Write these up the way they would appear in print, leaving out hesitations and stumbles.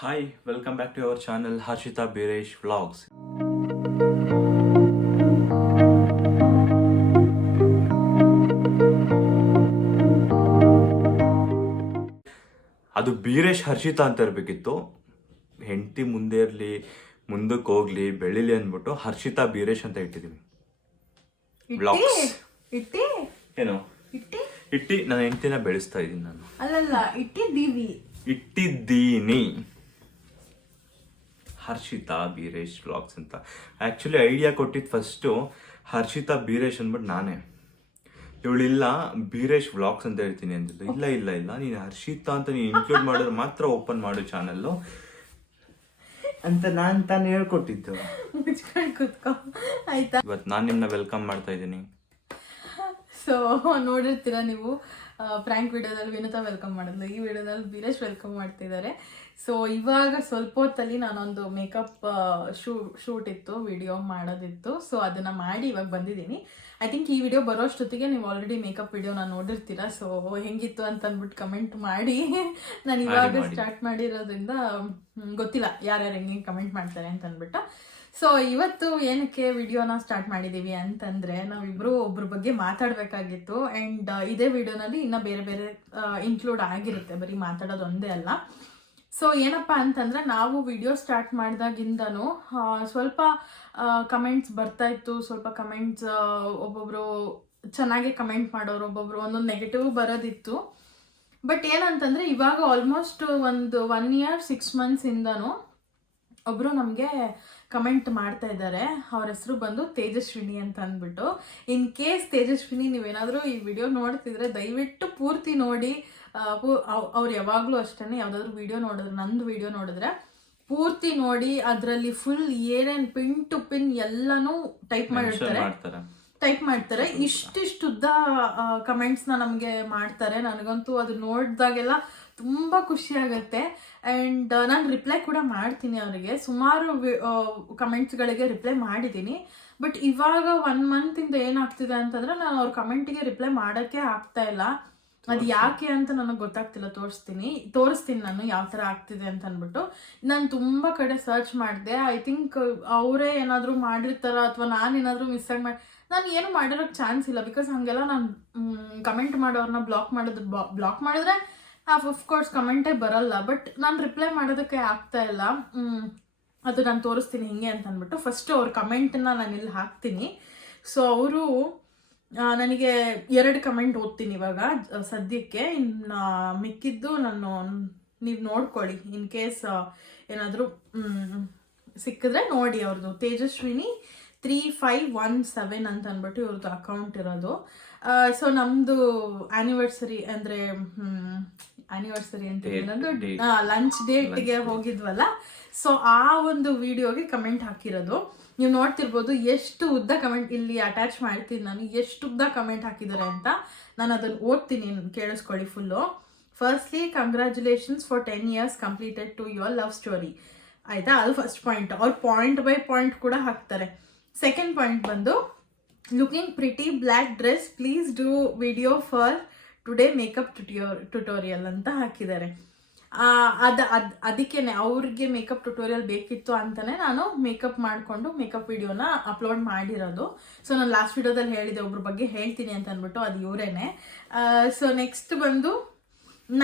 Hi, welcome back to our channel Harshita Biresh Vlogs. ಅದು ಬೀರೇಶ್ ಹರ್ಷಿತಾ ಅಂತ ಇರಬೇಕಿತ್ತು. ಹೆಂಡತಿ ಮುಂದೆ ಇರಲಿ, ಮುಂದಕ್ಕೆ ಹೋಗ್ಲಿ, ಬೆಳಿಲಿ ಅಂದ್ಬಿಟ್ಟು ಹರ್ಷಿತಾ ಬೀರೇಶ್ ಅಂತ ಇಟ್ಟಿದ್ದೀವಿ. ವ್ಲಾಗ್ಸ್ ಏನು ಇಟ್ಟಿ ನನ್ನ ಹೆಂಡತಿನ ಬೆಳೆಸ್ತಾ ಇದ್ದೀನಿ ನಾನು. ಅಲ್ಲಲ್ಲ ಇಟ್ಟಿದ್ದೀನಿ ಹರ್ಷಿತಾ ಬೀರೇಶ್ ವ್ಲಾಗ್ಸ್ ಅಂತ. ಆ್ಯಕ್ಚುಲಿ ಐಡಿಯಾ ಕೊಟ್ಟಿದ್ದು ಫಸ್ಟು ಹರ್ಷಿತಾ ಬೀರೇಶ್ ಅಂದ್ಬಿಟ್ಟು ನಾನೇ. ಇವಳಿಲ್ಲ ಬೀರೇಶ್ ವ್ಲಾಗ್ಸ್ ಅಂತ ಹೇಳ್ತೀನಿ ಅಂದಿದ್ದು. ಇಲ್ಲ ನೀನು ಹರ್ಷಿತಾ ಅಂತ ನೀನು ಇನ್ಕ್ಲೂಡ್ ಮಾಡಿದ್ರೆ ಮಾತ್ರ ಓಪನ್ ಮಾಡು ಚಾನಲ್ಲು ಅಂತ ನಾನು ತಾನು ಹೇಳ್ಕೊಟ್ಟಿದ್ದು. ಆಯ್ತಾ, ಇವತ್ತು ನಾನು ನಿಮ್ಮನ್ನ ವೆಲ್ಕಮ್ ಮಾಡ್ತಾ ಇದ್ದೀನಿ. ಸೊ ನೋಡಿರ್ತೀರಾ ನೀವು, ಪ್ರ್ಯಾಂಕ್ ವಿಡಿಯೋದಲ್ಲಿ ವಿನುತಾ ವೆಲ್ಕಮ್ ಮಾಡಿದ್ಲು, ಈ ವಿಡಿಯೋದಲ್ಲಿ ಬೀರೇಶ್ ವೆಲ್ಕಮ್ ಮಾಡ್ತಿದ್ದಾರೆ. ಸೊ ಇವಾಗ ಸ್ವಲ್ಪ ಹೊತ್ತಲ್ಲಿ ನಾನೊಂದು ಮೇಕಪ್ ಶೂಟ್ ಇತ್ತು, ವಿಡಿಯೋ ಮಾಡೋದಿತ್ತು. ಸೊ ಅದನ್ನ ಮಾಡಿ ಇವಾಗ ಬಂದಿದ್ದೀನಿ. ಐ ಥಿಂಕ್ ಈ ವಿಡಿಯೋ ಬರೋಷ್ಟೊತ್ತಿಗೆ ನೀವು ಆಲ್ರೆಡಿ ಮೇಕಪ್ ವಿಡಿಯೋನ ನೋಡಿರ್ತೀರಾ. ಸೊ ಹೆಂಗಿತ್ತು ಅಂತ ಅಂದ್ಬಿಟ್ಟು ಕಮೆಂಟ್ ಮಾಡಿ. ನಾನು ಇವಾಗ ಸ್ಟಾರ್ಟ್ ಮಾಡಿರೋದ್ರಿಂದ ಗೊತ್ತಿಲ್ಲ ಯಾರ್ಯಾರು ಹೆಂಗೆ ಕಮೆಂಟ್ ಮಾಡ್ತಾರೆ ಅಂತ ಅಂದ್ಬಿಟ್ಟು. ಸೊ ಇವತ್ತು ಏನಕ್ಕೆ ವಿಡಿಯೋನ ಸ್ಟಾರ್ಟ್ ಮಾಡಿದ್ದೀವಿ ಅಂತಂದರೆ, ನಾವಿಬ್ಬರು ಒಬ್ರ ಬಗ್ಗೆ ಮಾತಾಡಬೇಕಾಗಿತ್ತು. ಆ್ಯಂಡ್ ಇದೇ ವಿಡಿಯೋನಲ್ಲಿ ಇನ್ನೂ ಬೇರೆ ಬೇರೆ ಇನ್ಕ್ಲೂಡ್ ಆಗಿರುತ್ತೆ, ಬರೀ ಮಾತಾಡೋದು ಒಂದೇ ಅಲ್ಲ. ಸೊ ಏನಪ್ಪ ಅಂತಂದರೆ, ನಾವು ವಿಡಿಯೋ ಸ್ಟಾರ್ಟ್ ಮಾಡಿದಾಗಿಂದನೂ ಸ್ವಲ್ಪ ಕಮೆಂಟ್ಸ್ ಬರ್ತಾ ಇತ್ತು. ಸ್ವಲ್ಪ ಕಮೆಂಟ್ಸ್ ಒಬ್ಬೊಬ್ಬರು ಚೆನ್ನಾಗಿ ಕಮೆಂಟ್ ಮಾಡೋರು, ಒಬ್ಬೊಬ್ಬರು ಒಂದೊಂದು ನೆಗೆಟಿವ್ ಬರೋದಿತ್ತು. ಬಟ್ ಏನಂತಂದರೆ, ಇವಾಗ ಆಲ್ಮೋಸ್ಟ್ ಒಂದು 1 year 6 months ಒಬ್ಬರು ನಮಗೆ ಕಮೆಂಟ್ ಮಾಡ್ತಾ ಇದ್ದಾರೆ. ಅವ್ರ ಹೆಸರು ಬಂದು ತೇಜಸ್ವಿನಿ ಅಂತ ಅಂದ್ಬಿಟ್ಟು. ಇನ್ ಕೇಸ್ ತೇಜಸ್ವಿನಿ ನೀವೇನಾದರೂ ಈ ವಿಡಿಯೋ ನೋಡ್ತಿದ್ರೆ ದಯವಿಟ್ಟು ಪೂರ್ತಿ ನೋಡಿ. ಅವ್ರು ಯಾವಾಗಲೂ ಅಷ್ಟೇ, ಯಾವುದಾದ್ರೂ ವಿಡಿಯೋ ನೋಡಿದ್ರೆ, ನಂದು ವಿಡಿಯೋ ನೋಡಿದ್ರೆ ಪೂರ್ತಿ ನೋಡಿ. ಅದರಲ್ಲಿ ಫುಲ್ ಏನೇನು ಪಿನ್ ಟು ಪಿನ್ ಎಲ್ಲನೂ ಟೈಪ್ ಮಾಡ್ತಾರೆ. ಇಷ್ಟಿಷ್ಟುದ್ದ ಕಮೆಂಟ್ಸ್ನ ನಮಗೆ ಮಾಡ್ತಾರೆ. ನನಗಂತೂ ಅದು ನೋಡಿದಾಗೆಲ್ಲ ತುಂಬ ಖುಷಿ ಆಗುತ್ತೆ. ಆ್ಯಂಡ್ ನಾನು ರಿಪ್ಲೈ ಕೂಡ ಮಾಡ್ತೀನಿ ಅವರಿಗೆ. ಸುಮಾರು ಕಮೆಂಟ್ಸ್ಗಳಿಗೆ ರಿಪ್ಲೈ ಮಾಡಿದ್ದೀನಿ. ಬಟ್ ಇವಾಗ 1 month ಏನಾಗ್ತಿದೆ ಅಂತಂದರೆ, ನಾನು ಅವ್ರ ರಿಪ್ಲೈ ಮಾಡೋಕ್ಕೆ ಆಗ್ತಾ ಇಲ್ಲ. ಅದು ಯಾಕೆ ಅಂತ ನನಗೆ ಗೊತ್ತಾಗ್ತಿಲ್ಲ. ತೋರಿಸ್ತೀನಿ ನಾನು ಯಾವ ಥರ ಆಗ್ತಿದೆ ಅಂತ ಅಂದ್ಬಿಟ್ಟು. ನಾನು ತುಂಬ ಕಡೆ ಸರ್ಚ್ ಮಾಡಿದೆ. ಐ ಥಿಂಕ್ ಅವರೇ ಏನಾದರೂ ಮಾಡಿರ್ತಾರ ಅಥವಾ ನಾನೇನಾದರೂ ಮಿಸ್ಸಾಗಿ ನಾನು ಏನು ಮಾಡಿರೋಕ್ಕೆ ಚಾನ್ಸ್ ಇಲ್ಲ. ಬಿಕಾಸ್ ಹಾಗೆಲ್ಲ ನಾನು ಕಮೆಂಟ್ ಮಾಡೋರನ್ನ ಬ್ಲಾಕ್ ಮಾಡಿದ್ರೆ ಅಫ್ಕೋರ್ಸ್ ಕಮೆಂಟೇ ಬರಲ್ಲ. ಬಟ್ ನಾನು ರಿಪ್ಲೈ ಮಾಡೋದಕ್ಕೆ ಆಗ್ತಾ ಇಲ್ಲ. ಅದು ನಾನು ತೋರಿಸ್ತೀನಿ ಹಿಂಗೆ ಅಂತ ಅಂದ್ಬಿಟ್ಟು. ಫಸ್ಟು ಅವ್ರ ಕಮೆಂಟನ್ನ ನಾನು ಇಲ್ಲಿ ಹಾಕ್ತೀನಿ. ಸೊ ಅವರು ನನಗೆ 2 ಕಮೆಂಟ್ ಓದ್ತೀನಿ ಇವಾಗ ಸದ್ಯಕ್ಕೆ. ಇನ್ನು ಮಿಕ್ಕಿದ್ದು ನೀವು ನೋಡ್ಕೊಳ್ಳಿ. ಇನ್ ಕೇಸ್ ಏನಾದರೂ ಸಿಕ್ಕಿದ್ರೆ ನೋಡಿ. ಅವ್ರದ್ದು ತೇಜಸ್ವಿನಿ 3517 ಅಂತ ಅಂದ್ಬಿಟ್ಟು ಇವ್ರದ್ದು ಅಕೌಂಟ್ ಇರೋದು. ಸೊ ನಮ್ಮದು ಆ್ಯನಿವರ್ಸರಿ ಅಂತ ಏನಂದ್ರೆ ಲಂಚ್ ಡೇಟ್ಗೆ ಹೋಗಿದ್ವಲ್ಲ. ಸೊ ಆ ಒಂದು ವಿಡಿಯೋಗೆ ಕಮೆಂಟ್ ಹಾಕಿರೋದು ನೀವು ನೋಡ್ತಿರ್ಬೋದು. ಎಷ್ಟು ಉದ್ದ ಕಮೆಂಟ್ ಇಲ್ಲಿ ಅಟ್ಯಾಚ್ ಮಾಡ್ತೀನಿ ನಾನು, ಎಷ್ಟು ಉದ್ದ ಕಮೆಂಟ್ ಹಾಕಿದ್ದಾರೆ ಅಂತ. ನಾನು ಅದನ್ನು ಓದ್ತೀನಿ, ಕೇಳಿಸ್ಕೊಳ್ಳಿ full. Firstly, congratulations for 10 years completed to your love story. ಆಯಿತಾ, ಅದು ಫಸ್ಟ್ ಪಾಯಿಂಟ್. ಅವ್ರು ಪಾಯಿಂಟ್ ಬೈ ಪಾಯಿಂಟ್ ಕೂಡ ಹಾಕ್ತಾರೆ. ಸೆಕೆಂಡ್ ಪಾಯಿಂಟ್ ಬಂದು, looking pretty black dress, please do video for today makeup tutorial ಅಂತ ಹಾಕಿದ್ದಾರೆ. ಅದಕ್ಕೇನೆ ಅವ್ರಿಗೆ ಮೇಕಪ್ ಟ್ಯುಟೋರಿಯಲ್ ಬೇಕಿತ್ತು ಅಂತಲೇ ನಾನು ಮೇಕಪ್ ಮಾಡಿಕೊಂಡು ಮೇಕಪ್ ವಿಡಿಯೋನ ಅಪ್ಲೋಡ್ ಮಾಡಿರೋದು. ಸೊ ನಾನು ಲಾಸ್ಟ್ ವಿಡಿಯೋದಲ್ಲಿ ಹೇಳಿದೆ ಒಬ್ರ ಬಗ್ಗೆ ಹೇಳ್ತೀನಿ ಅಂತ ಅಂದ್ಬಿಟ್ಟು, ಅದು ಇವರೇನೆ. ಸೊ ನೆಕ್ಸ್ಟ್ ಬಂದು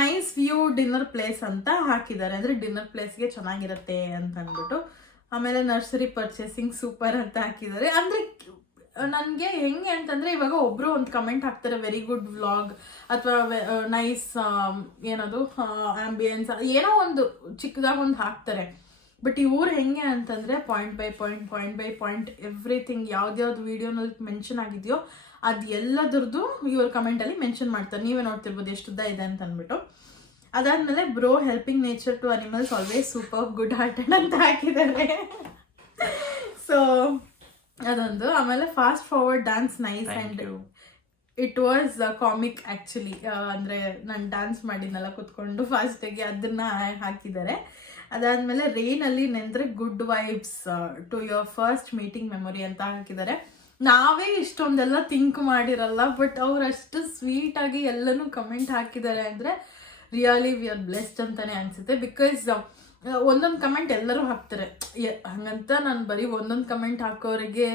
ನೈಸ್ ವ್ಯೂ ಡಿನ್ನರ್ ಪ್ಲೇಸ್ ಅಂತ ಹಾಕಿದ್ದಾರೆ. ಅಂದರೆ ಡಿನ್ನರ್ ಪ್ಲೇಸ್ಗೆ ಚೆನ್ನಾಗಿರುತ್ತೆ ಅಂತ ಅಂದ್ಬಿಟ್ಟು. ಆಮೇಲೆ ನರ್ಸರಿ ಪರ್ಚೇಸಿಂಗ್ ಸೂಪರ್ ಅಂತ ಹಾಕಿದ್ದಾರೆ. ಅಂದರೆ ನನಗೆ ಹೆಂಗೆ ಅಂತಂದರೆ, ಇವಾಗ ಒಬ್ಬರು ಒಂದು ಕಮೆಂಟ್ ಹಾಕ್ತಾರೆ, ವೆರಿ ಗುಡ್ ವ್ಲಾಗ್ ಅಥವಾ ನೈಸ್ ಏನದು ಆಂಬಿಯನ್ಸ್, ಏನೋ ಒಂದು ಚಿಕ್ಕದಾಗಿ ಒಂದು ಹಾಕ್ತಾರೆ. ಬಟ್ ಇವ್ರು ಹೆಂಗೆ ಅಂತಂದರೆ ಪಾಯಿಂಟ್ ಬೈ ಪಾಯಿಂಟ್ ಎವ್ರಿಥಿಂಗ್ ಯಾವ್ದ್ಯಾವ್ದು ವೀಡಿಯೋನಲ್ಲಿ ಮೆನ್ಷನ್ ಆಗಿದೆಯೋ ಅದು ಎಲ್ಲದ್ರದ್ದು ಇವ್ರ ಕಮೆಂಟಲ್ಲಿ ಮೆನ್ಷನ್ ಮಾಡ್ತಾರೆ. ನೀವೇ ನೋಡ್ತಿರ್ಬೋದು ಎಷ್ಟುದ್ದ ಇದೆ ಅಂತ ಅಂದ್ಬಿಟ್ಟು. ಅದಾದಮೇಲೆ bro helping nature to animals always super good hearted ಅಂತ ಹಾಕಿದ್ದಾರೆ. ಸೊ ಅದೊಂದು. ಆಮೇಲೆ fast forward dance nice and it was comic actually. ಅಂದರೆ ನಾನು ಡ್ಯಾನ್ಸ್ ಮಾಡಿದ್ನಲ್ಲ ಕೂತ್ಕೊಂಡು ಫಾಸ್ಟಾಗಿ, ಅದನ್ನು ಹಾಕಿದ್ದಾರೆ. ಅದಾದಮೇಲೆ ರೈನಲ್ಲಿ ನೆಂದರೆ good vibes to your first meeting memory ಅಂತ ಹಾಕಿದ್ದಾರೆ. ನಾವೇ ಇಷ್ಟೊಂದೆಲ್ಲ ಥಿಂಕ್ ಮಾಡಿರಲ್ಲ, ಬಟ್ ಅವ್ರು ಅಷ್ಟು ಸ್ವೀಟಾಗಿ ಎಲ್ಲನೂ ಕಮೆಂಟ್ ಹಾಕಿದ್ದಾರೆ ಅಂದರೆ ರಿಯಲಿ ವಿ ಆರ್ ಬ್ಲೆಸ್ಡ್ ಅಂತಾನೆ ಅನಿಸುತ್ತೆ. ಬಿಕಾಸ್ ಒಂದೊಂದು ಕಮೆಂಟ್ ಎಲ್ಲರೂ ಹಾಕ್ತಾರೆ. ಹಂಗಂತ ನಾನು ಬರೀ ಒಂದೊಂದು ಕಮೆಂಟ್ ಹಾಕೋರಿಗೆ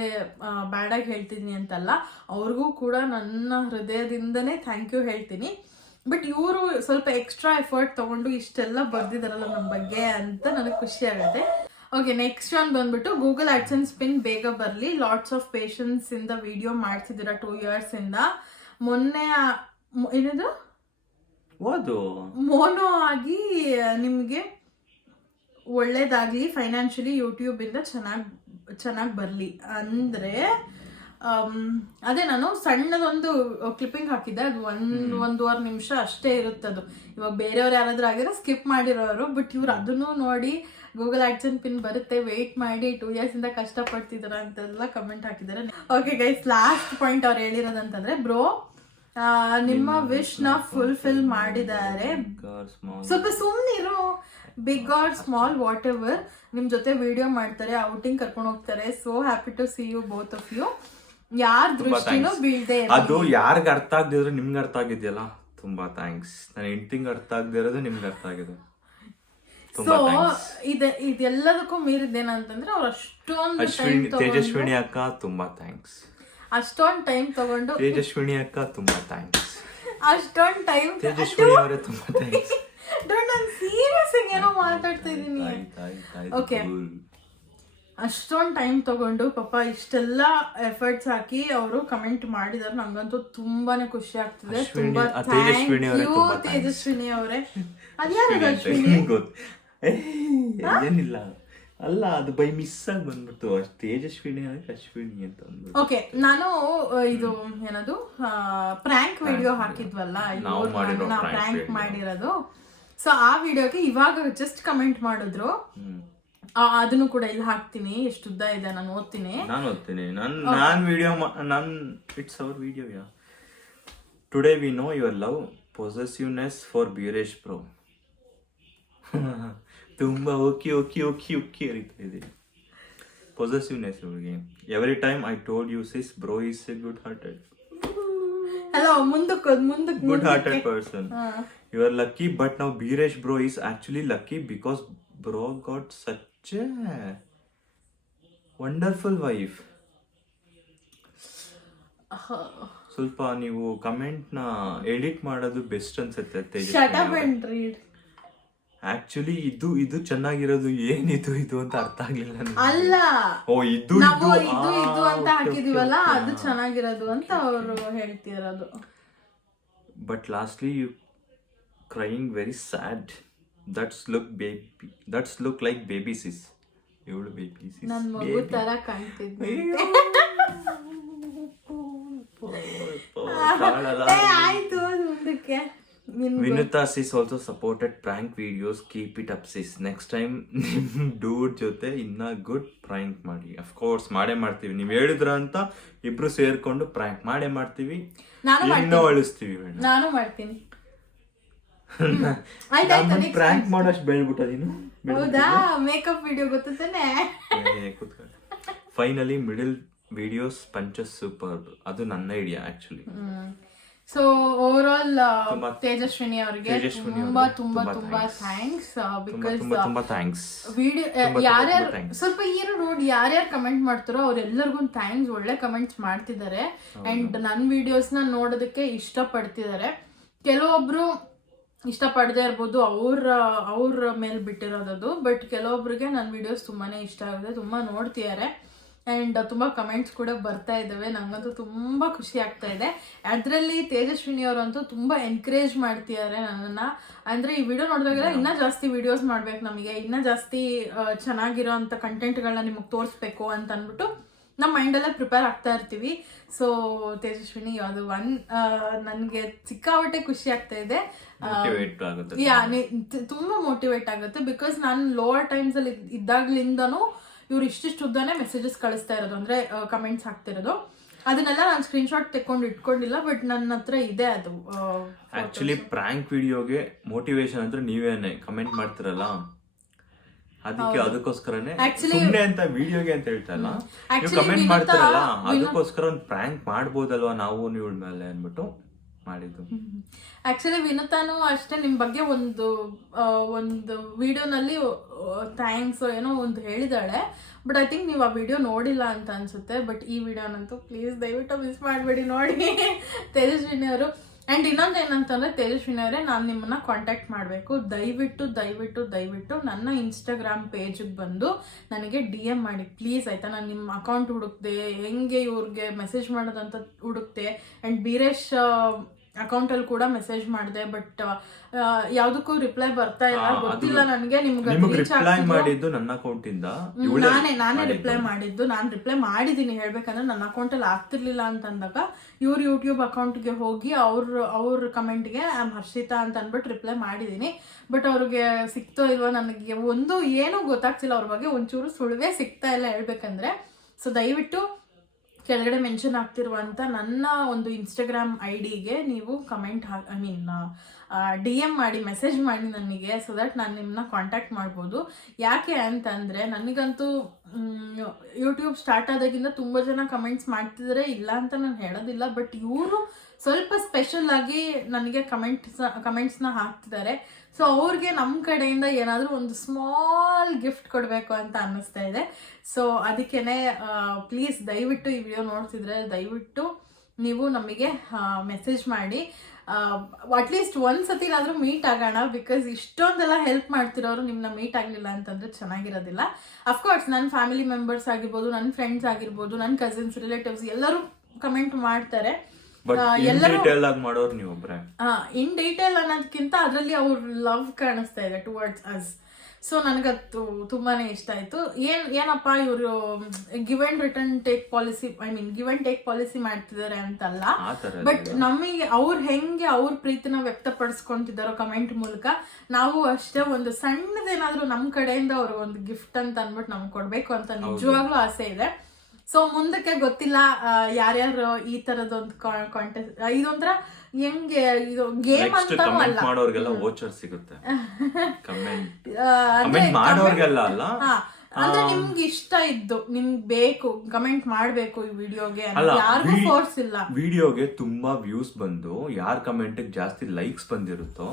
ಬ್ಯಾಡಾಗಿ ಹೇಳ್ತೀನಿ ಅಂತಲ್ಲ, ಅವ್ರಿಗೂ ಕೂಡ ನನ್ನ ಹೃದಯದಿಂದನೇ ಥ್ಯಾಂಕ್ ಯು ಹೇಳ್ತೀನಿ. ಬಟ್ ಇವರು ಸ್ವಲ್ಪ ಎಕ್ಸ್ಟ್ರಾ ಎಫರ್ಟ್ ತೊಗೊಂಡು ಇಷ್ಟೆಲ್ಲ ಬರ್ದಿದಾರಲ್ಲ ನಮ್ಮ ಬಗ್ಗೆ ಅಂತ ನನಗೆ ಖುಷಿ ಆಗುತ್ತೆ. ಓಕೆ, ನೆಕ್ಸ್ಟ್ ಒಂದು ಬಂದ್ಬಿಟ್ಟು ಗೂಗಲ್ ಆಡ್ಸೆನ್ಸ್ ಪಿನ್ ಬೇಗ ಬರಲಿ, ಲಾಟ್ಸ್ ಆಫ್ ಪೇಷನ್ಸ್ ಇಂದ ವಿಡಿಯೋ ಮಾಡ್ತಿದ್ದೀರಾ 2 years ಇಂದ. ಮೊನ್ನೆ ಏನದು ಮೋನೋ ಆಗಿ ನಿಮಗೆ ಒಳ್ಳೇದಾಗ್ಲಿ, ಫೈನಾನ್ಷಿಯಲಿ ಯೂಟ್ಯೂಬ್ ಇಂದ ಚೆನ್ನಾಗಿ ಬರಲಿ ಅಂದ್ರೆ ಅದೇ ನಾನು ಸಣ್ಣದೊಂದು ಕ್ಲಿಪ್ಪಿಂಗ್ ಹಾಕಿದ್ದೆ. ಅದು 1-1.5 ನಿಮಿಷ ಅಷ್ಟೇ ಇರುತ್ತದು. ಇವಾಗ ಬೇರೆಯವ್ರು ಯಾರಾದ್ರೂ ಆಗಿದ್ರೆ ಸ್ಕಿಪ್ ಮಾಡಿರೋರು, ಬಟ್ ಇವ್ರು ಅದನ್ನು ನೋಡಿ ಗೂಗಲ್ ಆಡ್ಸೆನ್ಸ್ ಪಿನ್ ಬರುತ್ತೆ ವೇಟ್ ಮಾಡಿ 2 years ಇಂದ ಕಷ್ಟಪಡ್ತಿದಾರ ಅಂತೆಲ್ಲ ಕಮೆಂಟ್ ಹಾಕಿದ್ದಾರೆ. ಓಕೆ ಗೈಸ್, ಲಾಸ್ಟ್ ಪಾಯಿಂಟ್ ಅವ್ರು ಹೇಳಿರೋದಂತಂದ್ರೆ, ಬ್ರೋ ನಿಮ್ಮ ವಿಶ್ ನ ಫುಲ್ಫಿಲ್ ಮಾಡಿದ್ದಾರೆ. ಸ್ವಲ್ಪ ಸುಮ್ಮನಿರು. Big or small whatever, ನಿಮ್ ಜೊತೆ ವಿಡಿಯೋ ಮಾಡ್ತಾರೆ, ಔಟಿಂಗ್ ಕರ್ಕೊಂಡು ಹೋಗ್ತಾರೆ. So happy to see you both of you. ಯಾರ ದೃಷ್ಟಿನೂ ಬೀಳ್ದೆ. ಅದು ಯಾರಿಗ ಅರ್ಥ ಆಗದಿದ್ರು ನಿಮ್ಗೆ ಅರ್ಥ ಆಗಿದೆಯಲ್ಲ, ತುಂಬಾ ಥ್ಯಾಂಕ್ಸ್. ನನ್ನ ಹೆಂಡತಿಗೆ ಅರ್ಥ ಆಗದಿರೋದು ನಿಮ್ಗೆ ಅರ್ಥ ಆಗಿದೆ. ಸೊ ಇದೆಲ್ಲದಕ್ಕೂ ಮೀರಿದ್ದೇನಂತಂದ್ರೆ ಅವ್ರು ಅಷ್ಟೊಂದು ತೇಜಸ್ವಿನಿ ಅಕ್ಕ ತುಂಬಾ ಥ್ಯಾಂಕ್ಸ್. ಅಷ್ಟೊಂದು ಟೈಮ್ ತಗೊಂಡು ತೇಜಸ್ವಿನಿ ಅಕ್ಕ ತುಂಬಾ ಥ್ಯಾಂಕ್ಸ್. ಅಷ್ಟೊಂದು ಟೈಮ್ ತೇಜಸ್ವಿನಿ ಅವರೇ ತುಂಬಾ ಥ್ಯಾಂಕ್ಸ್. ನಾನು ಸೀರಿಯಸ್ ಆಗಿ ಏನೋ ಮಾತಾಡ್ತಾ ಇದ್ದೀನಿ. ಓಕೆ, ಅಷ್ಟೊಂದು ಟೈಮ್ ತಗೊಂಡು ಪಾಪ ಇಷ್ಟೆಲ್ಲ ಎಫರ್ಟ್ಸ್ ಹಾಕಿ ಅವರು ಕಮೆಂಟ್ ಮಾಡಿದಾರೆ. ನಂಗಂತೂ ತುಂಬಾನೇ ಖುಷಿ ಆಗ್ತಿದೆ. ತುಂಬಾ ಥ್ಯಾಂಕ್ ಯು ತೇಜಸ್ವಿನಿ ಅವರೇ. ಅದ್ಯಾರು ಅಶ್ವಿನಿ? ಏನಿಲ್ಲ, ಅಲ್ಲ ಅದು ಬೈ ಮಿಸ್ ಆಗಿ ಬಂದ್ಬಿಟ್ಟು ತೇಜಸ್ವಿನಿ ಅಶ್ವಿನಿ ಅಂತ ಅಂದ್ಬಿಟ್ಟು. ಓಕೆ, ನಾನು ಇದು ಏನದು ಪ್ರ್ಯಾಂಕ್ ವಿಡಿಯೋ ಹಾಕಿದ್ವಲ್ಲ, ಪ್ರ್ಯಾಂಕ್ ಮಾಡಿರೋದು. ಸೊ ಆ ವಿಡಿಯೋಗೆ ಇವಾಗ ಜಸ್ಟ್ ಕಮೆಂಟ್ ಮಾಡಿದ್ರು. ಅದನ್ನು ಕೂಡ ಇಲ್ಲಿ ಹಾಕ್ತೀನಿ. ಎಷ್ಟು ಉದ್ದ ಇದೆ ನಾನು ಓದ್ತೀನಿ. ನಾನು video it's our video. Yeah today we know your love possessiveness for Beeresh bro. ತುಂಬಾ ಓಕೆ ಓಕೆ ಓಕೆ ಓಕೆ ಅರಿತಾ ಇದೆ ಪೊಸೆಸಿವ್ನೆಸ್ ಅವ್ರಿಗೆ. Every time I told you sis bro is a good hearted. Hello, ಮುಂದಕ್ಕೆ good hearted person. You are lucky, but now Beeresh bro is actually lucky because bro got such a wonderful wife. ಸ್ವಲ್ಪ ನೀವು comment ನ edit ಮಾಡೋದು best ಅನ್ಸುತ್ತೆ. Actually ಇದು ಚೆನ್ನಾಗಿರೋದು ಏನಿದು ಇದು ಅಂತ ಅರ್ಥ ಆಗ್ಲಿಲ್ಲ. ಅಲ್ಲ, ಓ ಇದು ಅಂತ ಹಾಕಿದೀವಲ್ಲ, ಅದು ಚೆನ್ನಾಗಿರೋದು ಅಂತ ಅವರು ಹೇಳ್ತಿರೋದು. But lastly you crying very sad. That's look like baby sis. ಇವಳು ಬೇಬಿ ಸಿಸ್ ನನ್ನ ಮಗು ತರ ಕಾಣ್ತಿದ್ದೆ. ಆಯ್ತು, ಮುಂದಕ್ಕೆ. Vinutha sis also supported prank videos. Keep it up sis. Next time ನಿಮ್ ಡೂಡ್ ಜೊತೆ ಇನ್ನ ಗುಡ್ ಪ್ರ್ಯಾಂಕ್ ಮಾಡಿ. ಅಫ್ಕೋರ್ಸ್ ಮಾಡೇ ಮಾಡ್ತೀವಿ. ನೀವ್ ಹೇಳಿದ್ರ ಅಂತ ಇಬ್ರು ಸೇರ್ಕೊಂಡು ಪ್ರ್ಯಾಂಕ್ ಮಾಡೇ ಮಾಡ್ತೀವಿ. ಇನ್ನೂ ಅಳಿಸ್ತೀವಿ. ನಾನು ಮಾಡ್ತೀನಿ. ಪ್ರ್ಯಾಂಕ್ ಮಾಡೋಷ್ಟು ಬೆಳ್ಬಿಟ್ಟ ನೀನು. ಹೌದಾ? ಮೇಕಪ್ ವಿಡಿಯೋ ಗೊತ್ತಾನೆ. Finally middle videos punches super. ಅದು ನನ್ನ idea actually. So overall Tejaswini ಅವರಿಗೆ ತುಂಬಾ ತುಂಬಾ ತುಂಬಾ ಥ್ಯಾಂಕ್ಸ್. ಬಿಕಾಸ್ ವಿಡಿಯೋ ಯಾರ್ಯಾರು ಸ್ವಲ್ಪ ಇರೋ ನೋಡಿ ಯಾರ್ಯಾರು ಕಮೆಂಟ್ ಮಾಡ್ತಾರೋ ಅವ್ರೆಲ್ಲರಿಗೂ ಥ್ಯಾಂಕ್ಸ್. ಒಳ್ಳೆ ಕಮೆಂಟ್ಸ್ ಮಾಡ್ತಿದ್ದಾರೆ ಅಂಡ್ ನನ್ನ ವಿಡಿಯೋಸ್ನ ನೋಡೋದಕ್ಕೆ ಇಷ್ಟಪಡ್ತಿದ್ದಾರೆ. ಕೆಲವೊಬ್ರು ಇಷ್ಟಪಡದೇ ಇರ್ಬೋದು, ಅವ್ರ ಮೇಲೆ ಬಿಟ್ಟಿರೋದು. ಬಟ್ ಕೆಲವೊಬ್ರಿಗೆ ನನ್ನ ವಿಡಿಯೋಸ್ ತುಂಬಾನೇ ಇಷ್ಟ ಆಗಿದೆ, ತುಂಬಾ ನೋಡ್ತಿದ್ದಾರೆ ಆ್ಯಂಡ್ ತುಂಬ ಕಮೆಂಟ್ಸ್ ಕೂಡ ಬರ್ತಾ ಇದ್ದಾವೆ. ನಂಗಂತೂ ತುಂಬ ಖುಷಿ ಆಗ್ತಾ ಇದೆ. ಅದರಲ್ಲಿ ತೇಜಸ್ವಿನಿ ಅವರಂತೂ ತುಂಬ ಎನ್ಕರೇಜ್ ಮಾಡ್ತಿದ್ದಾರೆ ನನ್ನನ್ನು. ಅಂದರೆ ಈ ವಿಡಿಯೋ ನೋಡಿದಾಗೆಲ್ಲ ಇನ್ನೂ ಜಾಸ್ತಿ ವಿಡಿಯೋಸ್ ಮಾಡ್ಬೇಕು, ನಮಗೆ ಇನ್ನೂ ಜಾಸ್ತಿ ಚೆನ್ನಾಗಿರೋ ಅಂಥ ಕಂಟೆಂಟ್ಗಳನ್ನ ನಿಮಗೆ ತೋರಿಸ್ಬೇಕು ಅಂತ ಅಂದ್ಬಿಟ್ಟು ನಮ್ಮ ಮೈಂಡಲ್ಲೇ ಪ್ರಿಪೇರ್ ಆಗ್ತಾ ಇರ್ತೀವಿ. ಸೊ ತೇಜಸ್ವಿನಿ ಅದು ನನಗೆ ಸಿಕ್ಕಾಪಟ್ಟೆ ಖುಷಿ ಆಗ್ತಾ ಇದೆ. ತುಂಬ ಮೋಟಿವೇಟ್ ಆಗುತ್ತೆ. ಬಿಕಾಸ್ ನಾನು ಲೋವರ್ ಟೈಮ್ಸಲ್ಲಿ ಇದ್ದಾಗ್ಲಿಂದನೂ ಇವ್ರು ಇಷ್ಟಿಷ್ಟು ಉದ್ದಾನೆ ಮೆಸೇಜಸ್ ಕಳಿಸ್ತಾ ಇರೋದು, ಅಂದ್ರೆ ಕಮೆಂಟ್ಸ್ ಹಾಕ್ತಿರೋದು. ಅದನ್ನೆಲ್ಲ ನಾನು ಸ್ಕ್ರೀನ್ ಶಾಟ್ ತೆಕ್ಕೊಂಡು ಇಟ್ಕೊಂಡಿಲ್ಲ, ಬಟ್ ನನ್ನ ಹತ್ರ ಇದೆ ಅದು. ಆಕ್ಚುಲಿ ಪ್ರ್ಯಾಂಕ್ ವಿಡಿಯೋಗೆ ಮೋಟಿವೇಶನ್ ಅಂದ್ರೆ ನೀವೇನೆ ಕಮೆಂಟ್ ಮಾಡ್ತಿರಲ್ಲ, ಅದಕ್ಕೋಸ್ಕರನೇ ಸುಮ್ಮನೆ ಅಂತ ವಿಡಿಯೋಗೆ ಅಂತ ಹೇಳ್ತಾ ಇಲ್ಲ, ನೀವು ಕಮೆಂಟ್ ಮಾಡ್ತಿರಲ್ಲ ಅದಕ್ಕೋಸ್ಕರ ಒಂದು ಪ್ರ್ಯಾಂಕ್ ಮಾಡ್ಬೋದಲ್ವಾ ನಾವು ನೀವು ಮೇಲೆ ಅನ್ಬಿಟ್ಟು ಮಾಡಿದ್ದು. ಆಕ್ಚುಲಿ ವಿನುತಾನು ಅಷ್ಟೇ ನಿಮ್ಮ ಬಗ್ಗೆ ಒಂದು ವಿಡಿಯೋನಲ್ಲಿ ಥ್ಯಾಂಕ್ಸ್ ಏನೋ ಒಂದು ಹೇಳಿದಾಳೆ. ಬಟ್ ಐ ಥಿಂಕ್ ನೀವು ಆ ವಿಡಿಯೋ ನೋಡಿಲ್ಲ ಅಂತ ಅನ್ಸುತ್ತೆ. ಬಟ್ ಈ ವಿಡಿಯೋನಂತೂ ಪ್ಲೀಸ್ ದಯವಿಟ್ಟು ಮಿಸ್ ಮಾಡಬೇಡಿ, ನೋಡಿ ತೇಜಸ್ವಿನಿ ಅವರು. ಆ್ಯಂಡ್ ಇನ್ನೊಂದು ಏನಂತಂದರೆ ತೇಜಸ್ವಿನಿ ಅವರೇ, ನಾನು ನಿಮ್ಮನ್ನ ಕಾಂಟ್ಯಾಕ್ಟ್ ಮಾಡಬೇಕು, ದಯವಿಟ್ಟು ನನ್ನ ಇನ್ಸ್ಟಾಗ್ರಾಮ್ ಪೇಜಿಗೆ ಬಂದು ನನಗೆ DM ಮಾಡಿ ಪ್ಲೀಸ್, ಆಯಿತಾ? ನಾನು ನಿಮ್ಮ ಅಕೌಂಟ್ ಹುಡುಕ್ದೆ, ಹೆಂಗೆ ಇವ್ರಿಗೆ ಮೆಸೇಜ್ ಮಾಡೋದಂತ ಹುಡುಕ್ತೆ. ಆ್ಯಂಡ್ ಬೀರೇಶ್ ಅಕೌಂಟಲ್ಲಿ ಕೂಡ ಮೆಸೇಜ್ ಮಾಡಿದೆ, ಬಟ್ ಯಾವುದಕ್ಕೂ ರಿಪ್ಲೈ ಬರ್ತಾ ಇಲ್ಲ. ಗೊತ್ತಿಲ್ಲ ನನಗೆ ನಿಮ್ಗೆ ರಿಪ್ಲೈ ಮಾಡಿದ್ದು ನನ್ನ ಅಕೌಂಟ್ ಇಂದ ನಾನೇ ರಿಪ್ಲೈ ಮಾಡಿದ್ದು. ನಾನು ರಿಪ್ಲೈ ಮಾಡಿದ್ದೀನಿ, ಹೇಳ್ಬೇಕಂದ್ರೆ ನನ್ನ ಅಕೌಂಟಲ್ಲಿ ಆಗ್ತಿರ್ಲಿಲ್ಲ ಅಂತಂದಾಗ ಇವ್ರ ಯೂಟ್ಯೂಬ್ ಅಕೌಂಟ್ಗೆ ಹೋಗಿ ಅವ್ರ ಕಮೆಂಟ್ಗೆ ಹರ್ಷಿತಾ ಅಂತ ಅಂದ್ಬಿಟ್ಟು ರಿಪ್ಲೈ ಮಾಡಿದ್ದೀನಿ. ಬಟ್ ಅವ್ರಿಗೆ ಸಿಕ್ತೋ ಇಲ್ವೋ ನನಗೆ ಏನೂ ಗೊತ್ತಾಗ್ತಿಲ್ಲ ಅವ್ರ ಬಗ್ಗೆ, ಒಂಚೂರು ಸುಳಿವೇ ಸಿಗ್ತಾ ಇಲ್ಲ ಹೇಳ್ಬೇಕಂದ್ರೆ. ಸೊ ದಯವಿಟ್ಟು ಕೆಳಗಡೆ ಮೆನ್ಷನ್ ಆಗ್ತಿರುವಂಥ ನನ್ನ ಒಂದು ಇನ್ಸ್ಟಾಗ್ರಾಮ್ ID-ಗೆ ನೀವು ಕಮೆಂಟ್ DM ಮಾಡಿ, ಮೆಸೇಜ್ ಮಾಡಿ ನನಗೆ, ಸೊ ದಟ್ ನಾನು ನಿಮ್ಮನ್ನ ಕಾಂಟ್ಯಾಕ್ಟ್ ಮಾಡ್ಬೋದು. ಯಾಕೆ ಅಂತಂದರೆ ನನಗಂತೂ ಯೂಟ್ಯೂಬ್ ಸ್ಟಾರ್ಟ್ ಆದಾಗಿಂದ ತುಂಬ ಜನ ಕಮೆಂಟ್ಸ್ ಮಾಡ್ತಿದ್ದಾರೆ, ಇಲ್ಲ ಅಂತ ನಾನು ಹೇಳೋದಿಲ್ಲ. ಬಟ್ ಇವರು ಸ್ವಲ್ಪ ಸ್ಪೆಷಲ್ ಆಗಿ ನನಗೆ ಕಮೆಂಟ್ಸ್ನ ಹಾಕ್ತಿದ್ದಾರೆ. ಸೊ ಅವ್ರಿಗೆ ನಮ್ಮ ಕಡೆಯಿಂದ ಏನಾದರೂ ಒಂದು ಸ್ಮಾಲ್ ಗಿಫ್ಟ್ ಕೊಡಬೇಕು ಅಂತ ಅನ್ನಿಸ್ತಾ ಇದೆ. ಸೊ ಅದಕ್ಕೇ ಪ್ಲೀಸ್ ದಯವಿಟ್ಟು ಈ ವಿಡಿಯೋ ನೋಡ್ತಿದ್ರೆ ದಯವಿಟ್ಟು ನೀವು ನಮಗೆ ಮೆಸೇಜ್ ಮಾಡಿ, ಅಟ್ಲೀಸ್ಟ್ ಒಂದ್ಸತಿನಾದರೂ ಮೀಟ್ ಆಗೋಣ. ಬಿಕಾಸ್ ಇಷ್ಟೊಂದೆಲ್ಲ ಹೆಲ್ಪ್ ಮಾಡ್ತಿರೋರು ನಿಮ್ಮನ್ನ ಮೀಟ್ ಆಗಲಿಲ್ಲ ಅಂತಂದರೆ ಚೆನ್ನಾಗಿರೋದಿಲ್ಲ. ಅಫ್ಕೋರ್ಸ್ ನನ್ನ ಫ್ಯಾಮಿಲಿ ಮೆಂಬರ್ಸ್ ಆಗಿರ್ಬೋದು, ನನ್ನ ಫ್ರೆಂಡ್ಸ್ ಆಗಿರ್ಬೋದು, ನನ್ನ ಕಸಿನ್ಸ್, ರಿಲೇಟಿವ್ಸ್ ಎಲ್ಲರೂ ಕಮೆಂಟ್ ಮಾಡ್ತಾರೆ. ಇನ್ ಡೀಟೇಲ್ ಅನ್ನೋದಕ್ಕಿಂತ ಅದರಲ್ಲಿ ಅವ್ರ ಲವ್ ಕಾಣಿಸ್ತಾ ಇದೆ ಟುವರ್ಡ್ಸ್ ಅಸ್. ಸೊ ನನಗದು ತುಂಬಾನೇ ಇಷ್ಟ ಆಯ್ತು. ಏನಪ್ಪ ಇವರು give and return take policy, give and take policy ಮಾಡ್ತಿದ್ದಾರೆ ಅಂತಲ್ಲ, ಬಟ್ ನಮಗೆ ಅವ್ರು ಹೆಂಗೆ ಅವ್ರ ಪ್ರೀತಿನ ವ್ಯಕ್ತಪಡಿಸ್ಕೊಂತಿದ್ದಾರೋ ಕಮೆಂಟ್ ಮೂಲಕ, ನಾವು ಅಷ್ಟೇ ಒಂದು ಸಣ್ಣದೇನಾದ್ರೂ ನಮ್ಮ ಕಡೆಯಿಂದ ಅವರು ಒಂದು ಗಿಫ್ಟ್ ಅಂತ ಅಂದ್ಬಿಟ್ಟು ನಮ್ಗೆ ಕೊಡ್ಬೇಕು ಅಂತ ನಿಜವಾಗ್ಲೂ ಆಸೆ ಇದೆ. ಸೊ ಮುಂದಕ್ಕೆ ಗೊತ್ತಿಲ್ಲ ಯಾರ್ಯಾರು ಈ ತರದೊಂದು ಕಾಂಟೆಸ್ಟ್, ಇದೊಂಥರ ಹೆಂಗೆ ಇದು ಗೇಮ್ ಅಂತಾನೂ ಅಲ್ಲ, ಅಂದ್ರೆ ನಿಮ್ಗೆ ಇಷ್ಟ ಇದ್ದು ನಿಮ್ಗೆ ಬೇಕು ಕಮೆಂಟ್ ಮಾಡ್ಬೇಕು ಈ ವಿಡಿಯೋಗೆ, ಯಾರಿಗೂ ಫೋರ್ಸ್ ಇಲ್ಲ. ವಿಡಿಯೋಗೆ ತುಂಬಾ ವ್ಯೂಸ್ ಬಂದು ಯಾರ ಕಮೆಂಟ್ ಜಾಸ್ತಿ ಲೈಕ್ಸ್ ಬಂದಿರುತ್ತೋ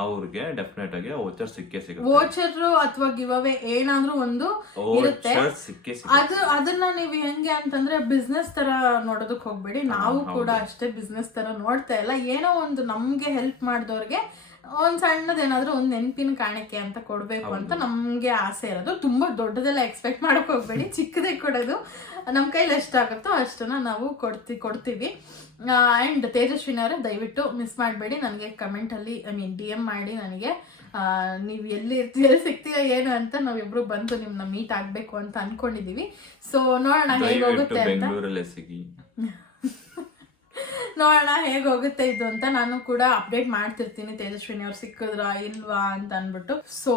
ಅವ್ರಿಗೆ ಡೆಫಿನೆಟ್ ಆಗಿ ವೋಚರ್ ಸಿಕ್ಕೇ ಸಿಗುತ್ತೆ. ವೋಚರ್ ಅಥವಾ ಗಿವ್ ಅವೇ ಏನಾದ್ರೂ ಒಂದು ಇರುತ್ತೆ. ಅದನ್ನ ನೀವು ಹೆಂಗೆ ಅಂತಂದ್ರೆ ಬಿಸ್ನೆಸ್ ತರ ನೋಡೋದಕ್ ಹೋಗ್ಬೇಡಿ. ನಾವು ಕೂಡ ಅಷ್ಟೇ ಬಿಸ್ನೆಸ್ ತರ ನೋಡ್ತಾ ಇಲ್ಲ. ಏನೋ ಒಂದು ನಮ್ಗೆ ಹೆಲ್ಪ್ ಮಾಡಿದವ್ರಿಗೆ ಒಂದ್ ಸಣ್ಣದೇನಾದ್ರೂ ಒಂದ್ ನೆನಪಿನ ಕಾಣಿಕೆ ಅಂತ ಕೊಡ್ಬೇಕು ಅಂತ ನಮ್ಗೆ ಆಸೆ ಇರೋದು. ತುಂಬಾ ದೊಡ್ಡದೆಲ್ಲ ಎಕ್ಸ್ಪೆಕ್ಟ್ ಮಾಡಕ್ ಹೋಗ್ಬೇಡಿ, ಚಿಕ್ಕದೇ ಕೊಡೋದು. ನಮ್ ಕೈಲಿ ಎಷ್ಟಾಗುತ್ತೋ ಅಷ್ಟನ್ನ ನಾವು ಕೊಡ್ತೀವಿ. ಆ್ಯಂಡ್ ತೇಜಸ್ವಿನಿ ಅವರೇ ದಯವಿಟ್ಟು ಮಿಸ್ ಮಾಡಬೇಡಿ, ನನಗೆ ಕಮೆಂಟಲ್ಲಿ DM ಮಾಡಿ ನನಗೆ ನೀವು ಎಲ್ಲಿ ಸಿಗ್ತೀರಾ ಏನು ಅಂತ, ನಾವಿಬ್ರು ಬಂದು ನಿಮ್ಮನ್ನ ಮೀಟ್ ಆಗಬೇಕು ಅಂತ ಅನ್ಕೊಂಡಿದೀವಿ. ಸೊ ನೋಡೋಣ ಹೇಗೋಗುತ್ತೆ ಅಂತ, ನೋಡೋಣ ಹೇಗೋಗುತ್ತೆ ಇದು ಅಂತ. ನಾನು ಕೂಡ ಅಪ್ಡೇಟ್ ಮಾಡ್ತಿರ್ತೀನಿ ತೇಜಸ್ವಿನಿ ಅವ್ರು ಸಿಕ್ಕಿದ್ರಾ ಇಲ್ವಾ ಅಂತ ಅಂದ್ಬಿಟ್ಟು. ಸೊ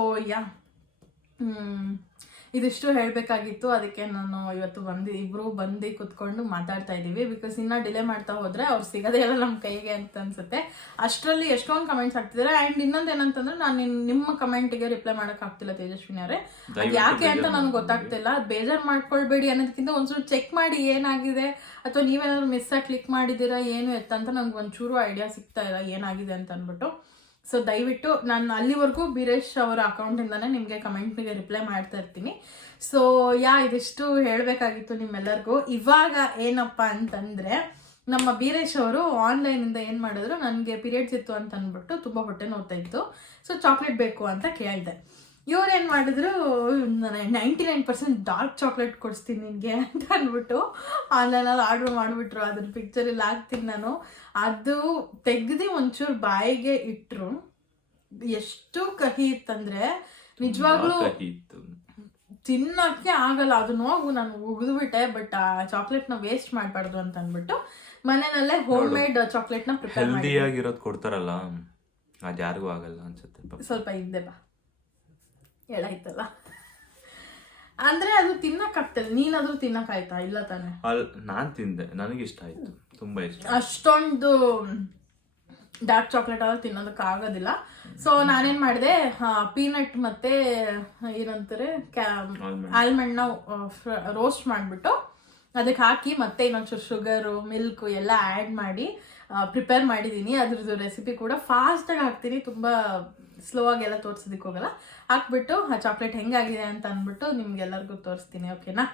ಇದಿಷ್ಟು ಹೇಳಬೇಕಾಗಿತ್ತು. ಅದಕ್ಕೆ ನಾನು ಇವತ್ತು ಇಬ್ರು ಬಂದು ಕುತ್ಕೊಂಡು ಮಾತಾಡ್ತಾ ಇದ್ದೀವಿ. ಬಿಕಾಸ್ ಇನ್ನ ಡಿಲೇ ಮಾಡ್ತಾ ಹೋದ್ರೆ ಅವ್ರು ಸಿಗೋದೇ ಇಲ್ಲ ನಮ್ಮ ಕೈಗೆ ಅಂತ ಅನ್ಸುತ್ತೆ. ಅಷ್ಟರಲ್ಲಿ ಎಷ್ಟೊಂದು ಕಮೆಂಟ್ಸ್ ಆಗ್ತಿದ್ದಾರೆ. ಆ್ಯಂಡ್ ಇನ್ನೊಂದು ಏನಂತಂದ್ರೆ ನಾನು ನಿಮ್ಮ ಕಮೆಂಟಿಗೆ ರಿಪ್ಲೈ ಮಾಡಕ್ ಆಗ್ತಿಲ್ಲ ತೇಜಸ್ವಿನಿ ಅವರೇ, ಯಾಕೆ ಅಂತ ನನಗೆ ಗೊತ್ತಾಗ್ತಿಲ್ಲ. ಬೇಜಾರು ಮಾಡ್ಕೊಳ್ಬೇಡಿ ಅನ್ನೋದಕ್ಕಿಂತ ಒಂದ್ಸಲ ಚೆಕ್ ಮಾಡಿ ಏನಾಗಿದೆ, ಅಥವಾ ನೀವೇನಾದ್ರು ಮಿಸ್ ಆಗಿ ಕ್ಲಿಕ್ ಮಾಡಿದ್ದೀರಾ ಏನು ಎತ್ತಂತ ನಂಗೆ ಒಂಚೂರು ಐಡಿಯಾ ಸಿಗ್ತಾ ಇಲ್ಲ ಏನಾಗಿದೆ ಅಂತ ಅಂದ್ಬಿಟ್ಟು. ಸೊ ದಯವಿಟ್ಟು ನಾನು ಅಲ್ಲಿವರೆಗೂ ಬೀರೇಶ್ ಅವರ ಅಕೌಂಟಿಂದಾನೇ ನಿಮಗೆ ಕಮೆಂಟ್ಗೆ ರಿಪ್ಲೈ ಮಾಡ್ತಾ ಇರ್ತೀನಿ. ಸೊ ಇದಿಷ್ಟು ಹೇಳಬೇಕಾಗಿತ್ತು ನಿಮ್ಮೆಲ್ಲರಿಗೂ. ಇವಾಗ ಏನಪ್ಪ ಅಂತಂದರೆ ನಮ್ಮ ಬೀರೇಶ್ ಅವರು ಆನ್ಲೈನಿಂದ ಏನು ಮಾಡಿದ್ರು, ನನಗೆ ಪೀರಿಯಡ್ಸ್ ಇತ್ತು ಅಂತ ಅಂದ್ಬಿಟ್ಟು ತುಂಬ ಹೊಟ್ಟೆ ನೋಡ್ತಾ ಇತ್ತು. ಸೊ ಚಾಕ್ಲೇಟ್ ಬೇಕು ಅಂತ ಕೇಳಿದೆ. ಇವ್ರು ಏನು ಮಾಡಿದ್ರು, 99% ಡಾರ್ಕ್ ಚಾಕ್ಲೇಟ್ ಕೊಡಿಸ್ತೀನಿ ನಿನಗೆ ಅಂತ ಅಂದ್ಬಿಟ್ಟು ಆನ್ಲೈನಲ್ಲಿ ಆರ್ಡ್ರ್ ಮಾಡಿಬಿಟ್ರು. ಅದ್ರ ಪಿಕ್ಚರಲ್ಲಿ ಹಾಕ್ತೀನಿ ನಾನು. ಅದು ತೆಗ್ದು ಒಂಚೂರು ಬಾಯಿಗೆ ಇಟ್ಟರು, ಎಷ್ಟು ಕಹಿ ಇತ್ತಂದರೆ ನಿಜವಾಗ್ಲೂ ತಿನ್ನೋಕ್ಕೆ ಆಗಲ್ಲ. ಅದು ನೋವು ನಾನು ಉಗಿದ್ಬಿಟ್ಟೆ. ಬಟ್ ಆ ಚಾಕ್ಲೇಟ್ನ ವೇಸ್ಟ್ ಮಾಡಬಾರ್ದು ಅಂತ ಅಂದ್ಬಿಟ್ಟು ಮನೆಯಲ್ಲೇ ಹೋಮ್ ಮೇಡ್ ಚಾಕ್ಲೇಟ್ನ ಪ್ರಿಪೇರ್ ಮಾಡಿ ಹೆಲ್ದಿಯಾಗಿರೋದು ಕೊಡ್ತಾರಲ್ಲ, ಅದು ಯಾರಿಗೂ ಆಗಲ್ಲ ಅನ್ಸುತ್ತೆ. ಸ್ವಲ್ಪ ಹಿಂದೆ ಬಾ, ಹೇಳಾಯ್ತಲ್ಲ. ಅಂದ್ರೆ ಅದು ತಿನ್ನಕ್ಕಾಗ್ತದೆ, ನೀನಾದ್ರೂ ತಿನ್ನಕ್ಕಾಯ್ತಾ? ಇಲ್ಲ ತಾನೆ. ನಾನ್ ತಿಂದೆ, ನನಗೆ ಇಷ್ಟ ಆಯ್ತು, ತುಂಬಾ ಇಷ್ಟ. ಅಷ್ಟೊಂದು ಡಾರ್ಕ್ ಚಾಕ್ಲೇಟ್ ಆದ್ರೆ ತಿನ್ನೋದಕ್ಕೆ ಆಗೋದಿಲ್ಲ. ಸೊ ನಾನೇನ್ ಮಾಡಿದೆ, ಪೀನಟ್ ಮತ್ತೆ ಏನಂತಾರೆ ಆಲ್ಮಂಡ್ನ ರೋಸ್ಟ್ ಮಾಡಿಬಿಟ್ಟು ಅದಕ್ಕೆ ಹಾಕಿ ಮತ್ತೆ ಇನ್ನೊಂಚೂರು ಶುಗರು ಮಿಲ್ಕು ಎಲ್ಲ ಆ್ಯಡ್ ಮಾಡಿ ಪ್ರಿಪೇರ್ ಮಾಡಿದ್ದೀನಿ. ಅದ್ರದ್ದು ರೆಸಿಪಿ ಕೂಡ ಫಾಸ್ಟಾಗಿ ಹಾಕ್ತೀನಿ, ತುಂಬ ಸ್ಲೋ ಆಗಿ ಎಲ್ಲ ತೋರ್ಸೋದಕ್ಕೆ ಹೋಗಲ್ಲ. ಹಾಕ್ಬಿಟ್ಟು ಆ ಚಾಕ್ಲೇಟ್ ಹೆಂಗಾಗಿದೆ ಅಂತ ಅಂದ್ಬಿಟ್ಟು ನಿಮ್ಗೆಲ್ಲರಿಗೂ ತೋರಿಸ್ತೀನಿ. ಓಕೆನಾ?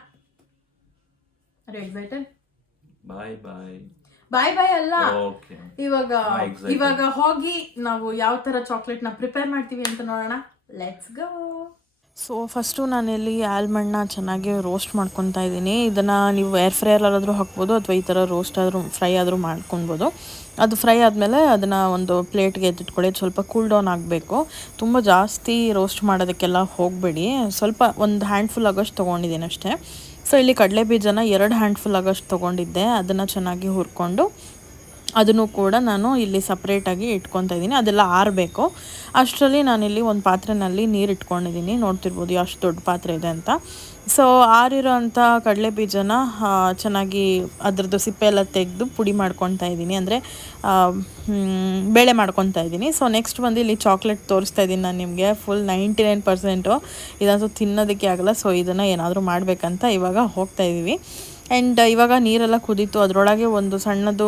Are you excited? Bye bye. Bye bye ಅಲ್ಲ, ಓಕೆ, ಇವಾಗ ಹೋಗಿ ನಾವು ಯಾವ ಥರ ಚಾಕ್ಲೇಟ್ನ ಪ್ರಿಪೇರ್ ಮಾಡ್ತೀವಿ ಅಂತ ನೋಡೋಣ. Let's go. ಸೊ ಫಸ್ಟು ನಾನಿಲ್ಲಿ ಆಲ್ಮಂಡ್ನ ಚೆನ್ನಾಗಿ ರೋಸ್ಟ್ ಮಾಡ್ಕೊತಾ ಇದ್ದೀನಿ. ಇದನ್ನು ನೀವು ಏರ್ ಫ್ರೈಯಲ್ಲಾದರೂ ಹಾಕ್ಬೋದು ಅಥವಾ ಈ ಥರ ರೋಸ್ಟ್ ಆದರೂ ಫ್ರೈ ಆದರೂ ಮಾಡ್ಕೊಬೋದು. ಅದು ಫ್ರೈ ಆದಮೇಲೆ ಅದನ್ನು ಒಂದು ಪ್ಲೇಟ್ಗೆ ಎತ್ತಿಟ್ಕೊಳ್ಳಿ. ಸ್ವಲ್ಪ ಕೂಲ್ ಡೌನ್ ಆಗಬೇಕು. ತುಂಬ ಜಾಸ್ತಿ ರೋಸ್ಟ್ ಮಾಡೋದಕ್ಕೆಲ್ಲ ಹೋಗಬೇಡಿ. ಸ್ವಲ್ಪ ಒಂದು ಹ್ಯಾಂಡ್ಫುಲ್ ಆಗೋಷ್ಟು ತೊಗೊಂಡಿದ್ದೀನಿ ಅಷ್ಟೇ. ಸೊ ಇಲ್ಲಿ ಕಡಲೆ ಬೀಜನ 2 ಹ್ಯಾಂಡ್ಫುಲ್ ಆಗೋಷ್ಟು ತೊಗೊಂಡಿದ್ದೆ. ಅದನ್ನು ಚೆನ್ನಾಗಿ ಹುರ್ಕೊಂಡು ಅದನ್ನು ಕೂಡ ನಾನು ಇಲ್ಲಿ ಸಪ್ರೇಟಾಗಿ ಇಟ್ಕೊತಾ ಇದ್ದೀನಿ. ಅದೆಲ್ಲ ಆರಬೇಕು. ಅಷ್ಟರಲ್ಲಿ ನಾನಿಲ್ಲಿ ಒಂದು ಪಾತ್ರೆಯಲ್ಲಿ ನೀರು ಇಟ್ಕೊಂಡಿದ್ದೀನಿ. ನೋಡ್ತಿರ್ಬೋದು ಎಷ್ಟು ದೊಡ್ಡ ಪಾತ್ರೆ ಇದೆ ಅಂತ. ಸೊ ಆರಿರೋ ಅಂಥ ಕಡಲೆ ಬೀಜನ ಚೆನ್ನಾಗಿ ಅದರದ್ದು ಸಿಪ್ಪೆ ಎಲ್ಲ ತೆಗೆದು ಪುಡಿ ಮಾಡ್ಕೊತಾ ಇದ್ದೀನಿ, ಅಂದರೆ ಬೇಳೆ ಮಾಡ್ಕೊತಾ ಇದ್ದೀನಿ. ಸೊ ನೆಕ್ಸ್ಟ್ ಬಂದು ಇಲ್ಲಿ ಚಾಕ್ಲೇಟ್ ತೋರಿಸ್ತಾ ಇದ್ದೀನಿ ನಾನು ನಿಮಗೆ. ಫುಲ್ 99% ಇದಂತೂ ತಿನ್ನೋದಕ್ಕೆ ಆಗಲ್ಲ. ಸೊ ಇದನ್ನು ಏನಾದರೂ ಮಾಡಬೇಕಂತ ಇವಾಗ ಹೋಗ್ತಾ ಇದ್ದೀವಿ. ಆ್ಯಂಡ್ ಇವಾಗ ನೀರೆಲ್ಲ ಕುದೀತು. ಅದರೊಳಗೆ ಒಂದು ಸಣ್ಣದು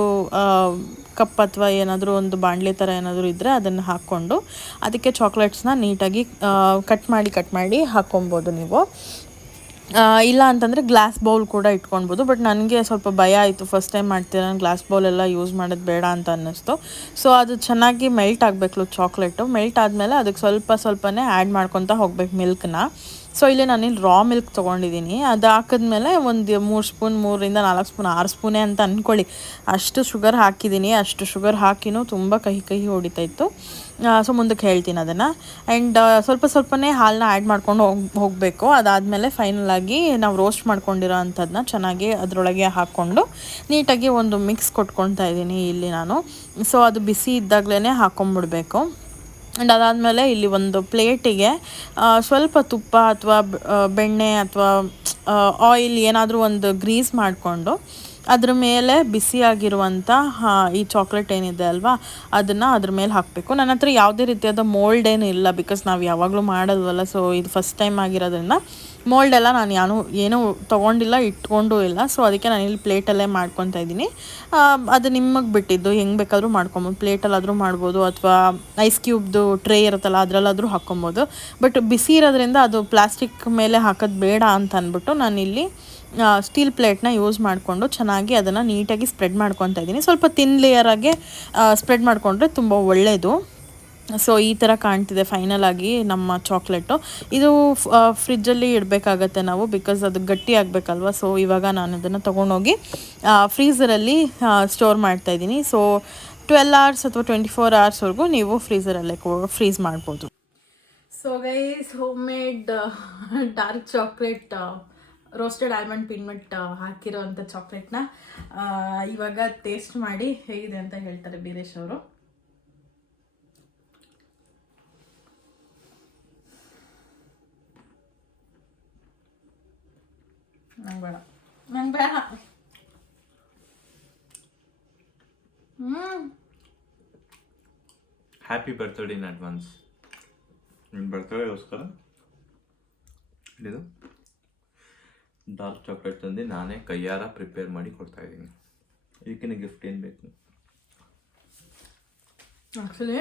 ಕಪ್ ಅಥವಾ ಏನಾದರೂ ಒಂದು ಬಾಣಲೆ ಥರ ಏನಾದರೂ ಇದ್ದರೆ ಅದನ್ನು ಹಾಕ್ಕೊಂಡು ಅದಕ್ಕೆ ಚಾಕ್ಲೇಟ್ಸ್ನ ನೀಟಾಗಿ ಕಟ್ ಮಾಡಿ ಹಾಕ್ಕೊಬೋದು ನೀವು. ಇಲ್ಲ ಅಂತಂದರೆ ಗ್ಲಾಸ್ ಬೌಲ್ ಕೂಡ ಇಟ್ಕೊಳ್ಬೋದು. ಬಟ್ ನನಗೆ ಸ್ವಲ್ಪ ಭಯ ಆಯಿತು, ಫಸ್ಟ್ ಟೈಮ್ ಮಾಡ್ತೀರ, ನಾನು ಗ್ಲಾಸ್ ಬೌಲೆಲ್ಲ ಯೂಸ್ ಮಾಡೋದು ಬೇಡ ಅಂತ ಅನ್ನಿಸ್ತು. ಸೊ ಅದು ಚೆನ್ನಾಗಿ ಮೆಲ್ಟ್ ಆಗಬೇಕು ಚಾಕ್ಲೇಟು. ಮೆಲ್ಟ್ ಆದಮೇಲೆ ಅದಕ್ಕೆ ಸ್ವಲ್ಪನೇ ಆ್ಯಡ್ ಮಾಡ್ಕೊತಾ ಹೋಗ್ಬೇಕು ಮಿಲ್ಕ್ನ. ಸೊ ಇಲ್ಲಿ ನಾನಿಲ್ಲಿ ರಾ ಮಿಲ್ಕ್ ತೊಗೊಂಡಿದ್ದೀನಿ. ಅದು ಹಾಕಿದ್ಮೇಲೆ ಒಂದು 3 ಸ್ಪೂನ್, 3ರಿಂದ 4 ಸ್ಪೂನ್, 6 ಸ್ಪೂನೇ ಅಂತ ಅಂದ್ಕೊಳ್ಳಿ, ಅಷ್ಟು ಶುಗರ್ ಹಾಕಿದ್ದೀನಿ. ಅಷ್ಟು ಶುಗರ್ ಹಾಕಿನೂ ತುಂಬ ಕಹಿ ಹೊಡಿತಾಯಿತ್ತು. ಸೊ ಮುಂದಕ್ಕೆ ಹೇಳ್ತೀನಿ ಅದನ್ನು. ಆ್ಯಂಡ್ ಸ್ವಲ್ಪನೇ ಹಾಲನ್ನ ಆ್ಯಡ್ ಮಾಡ್ಕೊಂಡು ಹೋಗಬೇಕು. ಅದಾದಮೇಲೆ ಫೈನಲಾಗಿ ನಾವು ರೋಸ್ಟ್ ಮಾಡ್ಕೊಂಡಿರೋ ಅಂಥದ್ದನ್ನ ಚೆನ್ನಾಗಿ ಅದರೊಳಗೆ ಹಾಕ್ಕೊಂಡು ನೀಟಾಗಿ ಒಂದು ಮಿಕ್ಸ್ ಕೊಟ್ಕೊತಾ ಇದ್ದೀನಿ ಇಲ್ಲಿ ನಾನು. ಸೊ ಅದು ಬಿಸಿ ಇದ್ದಾಗಲೇ ಹಾಕ್ಕೊಂಬಿಡ್ಬೇಕು. ಆ್ಯಂಡ್ ಅದಾದಮೇಲೆ ಇಲ್ಲಿ ಒಂದು ಪ್ಲೇಟಿಗೆ ಸ್ವಲ್ಪ ತುಪ್ಪ ಅಥವಾ ಬೆಣ್ಣೆ ಅಥವಾ ಆಯಿಲ್ ಏನಾದರೂ ಒಂದು ಗ್ರೀಸ್ ಮಾಡಿಕೊಂಡು ಅದ್ರ ಮೇಲೆ ಬಿಸಿಯಾಗಿರುವಂಥ ಈ ಚಾಕ್ಲೇಟ್ ಏನಿದೆ ಅಲ್ವಾ, ಅದನ್ನು ಅದ್ರ ಮೇಲೆ ಹಾಕಬೇಕು. ನನ್ನ ಹತ್ರ ಯಾವುದೇ ರೀತಿಯಾದ ಮೋಲ್ಡ್ ಏನು ಇಲ್ಲ, ಬಿಕಾಸ್ ನಾವು ಯಾವಾಗಲೂ ಮಾಡೋಲ್ವಲ್ಲ. ಸೊ ಇದು ಫಸ್ಟ್ ಟೈಮ್ ಆಗಿರೋದ್ರಿಂದ ಮೋಲ್ಡೆಲ್ಲ ನಾನು ಏನೂ ತೊಗೊಂಡಿಲ್ಲ, ಇಟ್ಕೊಂಡೂ ಇಲ್ಲ. ಸೊ ಅದಕ್ಕೆ ನಾನು ಇಲ್ಲಿ ಪ್ಲೇಟಲ್ಲೇ ಮಾಡ್ಕೊತಾ ಇದ್ದೀನಿ. ಅದು ನಿಮಗೆ ಬಿಟ್ಟಿದ್ದು, ಹೆಂಗೆ ಬೇಕಾದರೂ ಮಾಡ್ಕೊಬೋದು. ಪ್ಲೇಟಲ್ಲಾದರೂ ಮಾಡ್ಬೋದು ಅಥವಾ ಐಸ್ ಕ್ಯೂಬ್ದು ಟ್ರೇ ಇರುತ್ತಲ್ಲ ಅದರಲ್ಲಾದರೂ ಹಾಕ್ಕೊಬೋದು. ಬಟ್ ಬಿಸಿ ಇರೋದ್ರಿಂದ ಅದು ಪ್ಲಾಸ್ಟಿಕ್ ಮೇಲೆ ಹಾಕೋದು ಬೇಡ ಅಂತ ಅಂದ್ಬಿಟ್ಟು ನಾನಿಲ್ಲಿ ಸ್ಟೀಲ್ ಪ್ಲೇಟ್ನ ಯೂಸ್ ಮಾಡಿಕೊಂಡು ಚೆನ್ನಾಗಿ ಅದನ್ನು ನೀಟಾಗಿ ಸ್ಪ್ರೆಡ್ ಮಾಡ್ಕೊತಾ ಇದ್ದೀನಿ. ಸ್ವಲ್ಪ ತಿನ್ ಲೇಯರಾಗೆ ಸ್ಪ್ರೆಡ್ ಮಾಡಿಕೊಂಡ್ರೆ ತುಂಬ ಒಳ್ಳೆಯದು. ಸೊ ಈ ಥರ ಕಾಣ್ತಿದೆ ಫೈನಲ್ ಆಗಿ ನಮ್ಮ ಚಾಕ್ಲೇಟು. ಇದು ಫ್ರಿಜ್ಜಲ್ಲಿ ಇಡಬೇಕಾಗತ್ತೆ ನಾವು, ಬಿಕಾಸ್ ಅದು ಗಟ್ಟಿ ಆಗಬೇಕಲ್ವ. ಸೊ ಇವಾಗ ನಾನು ಅದನ್ನು ತೊಗೊಂಡೋಗಿ ಫ್ರೀಝರಲ್ಲಿ ಸ್ಟೋರ್ ಮಾಡ್ತಾಯಿದ್ದೀನಿ. ಸೊ 12 hours ಅಥವಾ 24 hours ನೀವು ಫ್ರೀಝರಲ್ಲೇ ಫ್ರೀಸ್ ಮಾಡ್ಬೋದು. So guys, home made dark chocolate, roasted almond peanut ಹಾಕಿರೋ ಅಂಥ ಚಾಕ್ಲೇಟ್ನ ಇವಾಗ ಟೇಸ್ಟ್ ಮಾಡಿ ಹೇಗಿದೆ ಅಂತ ಹೇಳ್ತಾರೆ ಬೀರೇಶ್ ಅವರು. ನಂಗೆ ಬೇಡ. Happy birthday in advance. ನಿಮ್ಮ ಬರ್ತ್ಡೇಗೋಸ್ಕರ ಇದು ಡಾರ್ಕ್ ಚಾಕ್ಲೇಟ್ ತಂದು ನಾನೇ ಕೈಯಾರ ಪ್ರಿಪೇರ್ ಮಾಡಿ ಕೊಡ್ತಾ ಇದ್ದೀನಿ. ಇದಕ್ಕಿಂತ ಗಿಫ್ಟ್ ಏನು ಬೇಕು? ಆ್ಯಕ್ಚುಲಿ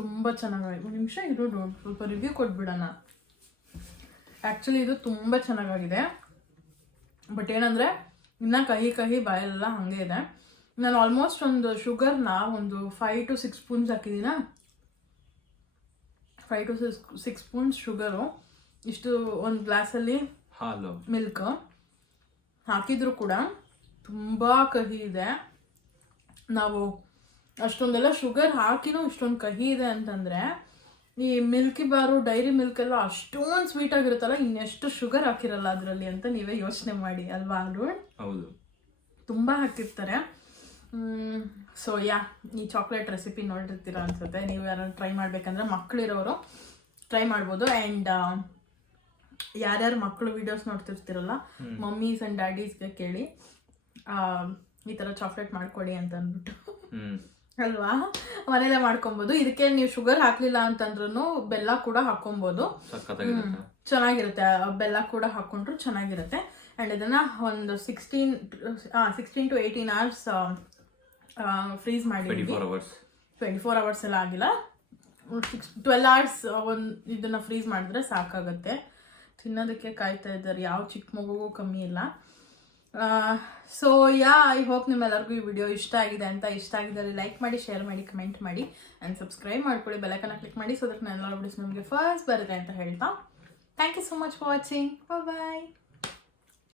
ತುಂಬ ಚೆನ್ನಾಗಿದೆ. ಒಂದು ನಿಮಿಷ ಇದು ಸ್ವಲ್ಪ ರಿವ್ಯೂ ಕೊಟ್ಬಿಡೋಣ. ಆ್ಯಕ್ಚುಲಿ ಇದು ತುಂಬ ಚೆನ್ನಾಗಿದೆ. ಬಟ್ ಏನಂದರೆ ಇನ್ನೂ ಕಹಿ ಬಾಯೆಲ್ಲ ಹಾಗೆ ಇದೆ. ನಾನು ಆಲ್ಮೋಸ್ಟ್ ಒಂದು ಶುಗರ್ನ ಒಂದು 5 to 6 ಸ್ಪೂನ್ಸ್ ಹಾಕಿದ್ದೀನ. 5 to 6 ಸ್ಪೂನ್ಸ್ ಶುಗರು, ಇಷ್ಟು ಒಂದು ಗ್ಲಾಸಲ್ಲಿ ಹಾಲು, ಮಿಲ್ಕ್ ಹಾಕಿದ್ರು ಕೂಡ ತುಂಬ ಕಹಿ ಇದೆ. ನಾವು ಅಷ್ಟೊಂದೆಲ್ಲ ಶುಗರ್ ಹಾಕಿನೂ ಇಷ್ಟೊಂದು ಕಹಿ ಇದೆ ಅಂತಂದರೆ, ಈ ಮಿಲ್ಕಿ ಬಾರು, ಡೈರಿ ಮಿಲ್ಕ್ ಎಲ್ಲ ಅಷ್ಟೊಂದು ಸ್ವೀಟ್ ಆಗಿರುತ್ತಲ್ಲ, ಇನ್ನೆಷ್ಟು ಶುಗರ್ ಹಾಕಿರಲ್ಲ ಅದರಲ್ಲಿ ಅಂತ ನೀವೇ ಯೋಚನೆ ಮಾಡಿ ಅಲ್ವಾ? ಹೌದು, ತುಂಬ ಹಾಕಿರ್ತಾರೆ. ಸೊ ಈ ಚಾಕ್ಲೇಟ್ ರೆಸಿಪಿ ನೋಡಿರ್ತೀರ ಅನ್ಸುತ್ತೆ. ನೀವು ಯಾರು ಟ್ರೈ ಮಾಡಬೇಕಂದ್ರೆ ಮಕ್ಕಳಿರೋರು ಟ್ರೈ ಮಾಡ್ಬೋದು. ಆ್ಯಂಡ್ ಯಾರ್ಯಾರು ಮಕ್ಕಳು ವೀಡಿಯೋಸ್ ನೋಡ್ತಿರ್ತಿರಲ್ಲ, ಮಮ್ಮೀಸ್ ಆ್ಯಂಡ್ ಡ್ಯಾಡೀಸ್ಗೆ ಕೇಳಿ ಈ ಥರ ಚಾಕ್ಲೇಟ್ ಮಾಡ್ಕೊಡಿ ಅಂತ ಅಂದ್ಬಿಟ್ಟು ಅಲ್ವಾ, ಮನೇಲೆ ಮಾಡ್ಕೊಬೋದು. ಇದಕ್ಕೆ ನೀವು ಶುಗರ್ ಹಾಕ್ಲಿಲ್ಲ ಅಂತಂದ್ರೂ ಬೆಲ್ಲ ಕೂಡ ಹಾಕೊಬೋದು, ಚೆನ್ನಾಗಿರುತ್ತೆ. ಬೆಲ್ಲ ಕೂಡ ಹಾಕೊಂಡ್ರು ಚೆನ್ನಾಗಿರುತ್ತೆ. ಆ್ಯಂಡ್ ಇದನ್ನು ಒಂದು 16 to 18 hours ಫ್ರೀಸ್ ಮಾಡಿ. 24 hours ಎಲ್ಲ ಆಗಿಲ್ಲ, 12 hours ಒಂದು ಇದನ್ನು ಫ್ರೀಸ್ ಮಾಡಿದ್ರೆ ಸಾಕಾಗುತ್ತೆ. ತಿನ್ನೋದಕ್ಕೆ ಕಾಯ್ತಾ ಇದ್ದಾರೆ, ಯಾವ ಚಿಕ್ಕ ಮಗುಗೂ ಕಮ್ಮಿ ಇಲ್ಲ. ಸೊ ಐ ಹೋಪ್ ನಿಮ್ಮೆಲ್ಲರಿಗೂ ಈ ವಿಡಿಯೋ ಇಷ್ಟ ಆಗಿದೆ ಅಂತ. ಇಷ್ಟ ಆಗಿದ್ದರೆ ಲೈಕ್ ಮಾಡಿ, ಶೇರ್ ಮಾಡಿ, ಕಮೆಂಟ್ ಮಾಡಿ ಆ್ಯಂಡ್ ಸಬ್ಸ್ಕ್ರೈಬ್ ಮಾಡ್ಕೊಳ್ಳಿ. ಬೆಲ್ಲೈಕನ್ನ ಕ್ಲಿಕ್ ಮಾಡಿ ಸೊ ದಟ್ ನಾನು ಎಲ್ಲ ವಿಡಿಯೋಸ್ ನಿಮಗೆ ಫಸ್ಟ್ ಬರುತ್ತೆ ಅಂತ ಹೇಳ್ತಾ thank you so much for watching. Bye.